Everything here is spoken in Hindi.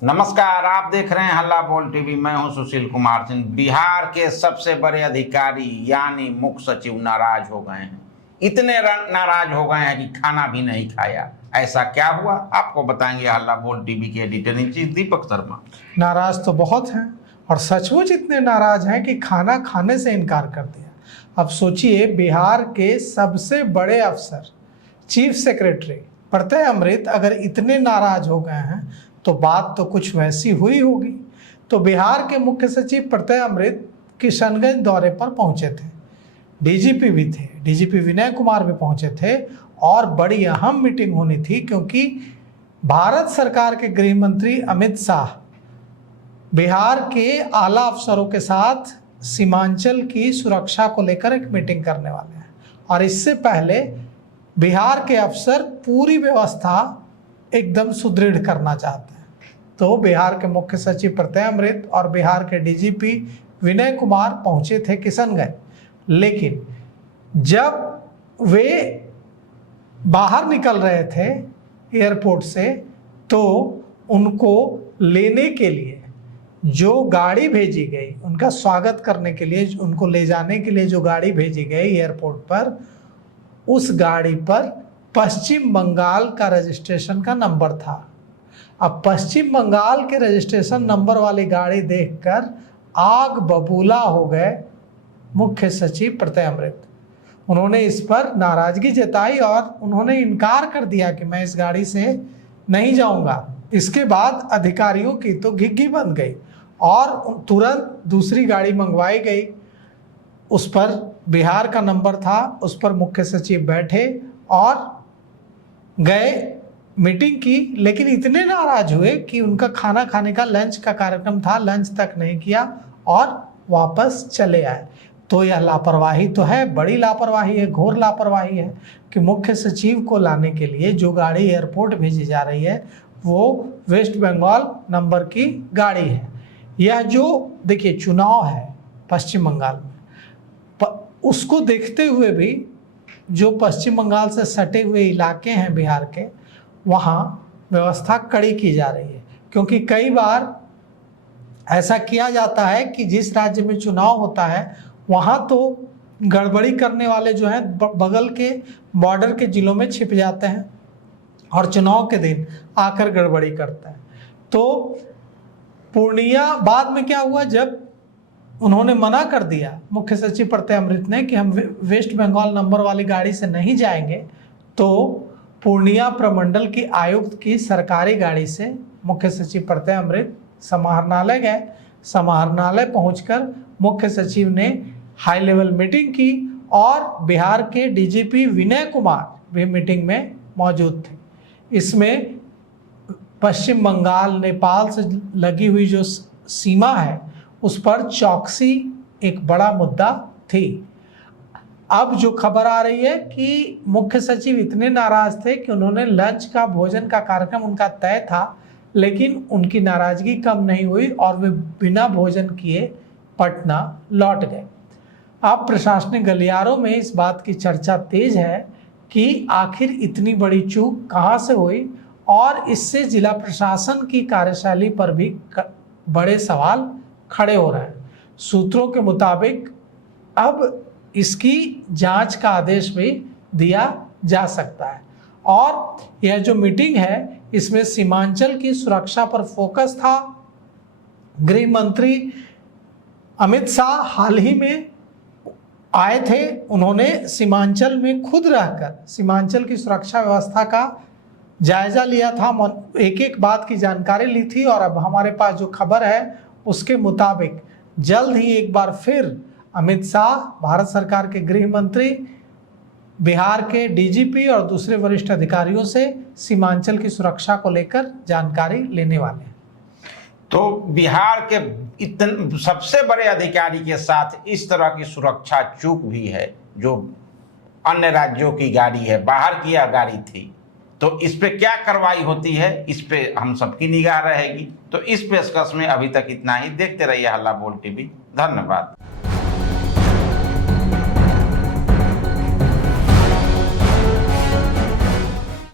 नमस्कार, आप देख रहे हैं हल्ला बोल टीवी। मैं हूं सुशील कुमार सिंह। बिहार के सबसे बड़े अधिकारी यानी मुख्य सचिव नाराज हो गए हैं। इतने नाराज हो गए हैं कि खाना भी नहीं खाया। ऐसा क्या हुआ, आपको बताएंगे हल्ला बोल टीवी के editor in chief Deepak Sharma. नाराज तो बहुत हैं और सचमुच इतने नाराज हैं कि खाना खाने से इनकार कर दिया। अब सोचिए, बिहार के सबसे बड़े अफसर चीफ सेक्रेटरी प्रत्यय अमृत अगर इतने नाराज हो गए हैं तो बात तो कुछ वैसी हुई होगी। तो बिहार के मुख्य सचिव प्रत्यय अमृत किशनगंज दौरे पर पहुंचे थे। डीजीपी भी थे, डीजीपी विनय कुमार भी पहुंचे थे और बड़ी अहम मीटिंग होनी थी, क्योंकि भारत सरकार के गृह मंत्री अमित शाह बिहार के आला अफसरों के साथ सीमांचल की सुरक्षा को लेकर एक मीटिंग करने वाले हैं। और इससे पहले बिहार के अफसर पूरी व्यवस्था एकदम सुदृढ़ करना चाहते हैं। तो बिहार के मुख्य सचिव प्रत्यय अमृत और बिहार के डीजीपी विनय कुमार पहुंचे थे किशनगंज। लेकिन जब वे बाहर निकल रहे थे एयरपोर्ट से, तो उनको लेने के लिए जो गाड़ी भेजी गई, उनका स्वागत करने के लिए, उनको ले जाने के लिए जो गाड़ी भेजी गई एयरपोर्ट पर, उस गाड़ी पर पश्चिम बंगाल का रजिस्ट्रेशन का नंबर था। अब पश्चिम बंगाल के रजिस्ट्रेशन नंबर वाली गाड़ी देखकर आग बबूला हो गए मुख्य सचिव प्रत्यय अमृत। उन्होंने इस पर नाराजगी जताई और उन्होंने इनकार कर दिया कि मैं इस गाड़ी से नहीं जाऊंगा। इसके बाद अधिकारियों की तो घिघी बन गई और तुरंत दूसरी गाड़ी मंगवाई गई। उस पर बिहार का नंबर था, उस पर मुख्य सचिव बैठे और गए, मीटिंग की। लेकिन इतने नाराज हुए कि उनका खाना खाने का लंच का कार्यक्रम था, लंच तक नहीं किया और वापस चले आए। तो यह लापरवाही तो है, बड़ी लापरवाही है, घोर लापरवाही है कि मुख्य सचिव को लाने के लिए जो गाड़ी एयरपोर्ट भेजी जा रही है वो वेस्ट बंगाल नंबर की गाड़ी है। यह जो देखिए चुनाव है पश्चिम बंगाल में, उसको देखते हुए भी जो पश्चिम बंगाल से सटे हुए इलाके हैं बिहार के, वहाँ व्यवस्था कड़ी की जा रही है। क्योंकि कई बार ऐसा किया जाता है कि जिस राज्य में चुनाव होता है वहाँ तो गड़बड़ी करने वाले जो हैं बगल के बॉर्डर के ज़िलों में छिप जाते हैं और चुनाव के दिन आकर गड़बड़ी करते हैं। तो पूर्णिया बाद में क्या हुआ, जब उन्होंने मना कर दिया मुख्य सचिव प्रत्यय अमृत ने कि हम वेस्ट बंगाल नंबर वाली गाड़ी से नहीं जाएंगे, तो पूर्णिया प्रमंडल की आयुक्त की सरकारी गाड़ी से मुख्य सचिव प्रत्यय अमृत समाहरणालय गए। समाहरणालय पहुंचकर मुख्य सचिव ने हाई लेवल मीटिंग की और बिहार के डीजीपी विनय कुमार भी मीटिंग में मौजूद थे। इसमें पश्चिम बंगाल नेपाल से लगी हुई जो सीमा है उस पर चौकसी एक बड़ा मुद्दा थी। अब जो खबर आ रही है कि मुख्य सचिव इतने नाराज थे कि उन्होंने लंच का, भोजन का कार्यक्रम उनका तय था, लेकिन उनकी नाराजगी कम नहीं हुई और वे बिना भोजन किए पटना लौट गए। अब प्रशासनिक गलियारों में इस बात की चर्चा तेज है कि आखिर इतनी बड़ी चूक कहां से हुई और इससे जिला प्रशासन की कार्यशैली पर भी बड़े सवाल खड़े हो रहे हैं। सूत्रों के मुताबिक अब इसकी जांच का आदेश भी दिया जा सकता है। और यह जो मीटिंग है इसमें सीमांचल की सुरक्षा पर फोकस था। गृह मंत्री अमित शाह हाल ही में आए थे, उन्होंने सीमांचल में खुद रहकर सीमांचल की सुरक्षा व्यवस्था का जायजा लिया था, एक एक बात की जानकारी ली थी। और अब हमारे पास जो खबर है उसके मुताबिक जल्द ही एक बार फिर अमित शाह, भारत सरकार के गृह मंत्री, बिहार के डीजीपी और दूसरे वरिष्ठ अधिकारियों से सीमांचल की सुरक्षा को लेकर जानकारी लेने वाले हैं। तो बिहार के सबसे बड़े अधिकारी के साथ इस तरह की सुरक्षा चूक भी है, जो अन्य राज्यों की गाड़ी है, बाहर की यह गाड़ी थी। तो इस पे क्या कार्रवाई होती है, इस पे हम सबकी निगाह रहेगी। तो इस पेशकश में अभी तक इतना ही। देखते रहिए हल्ला बोल टीवी। धन्यवाद।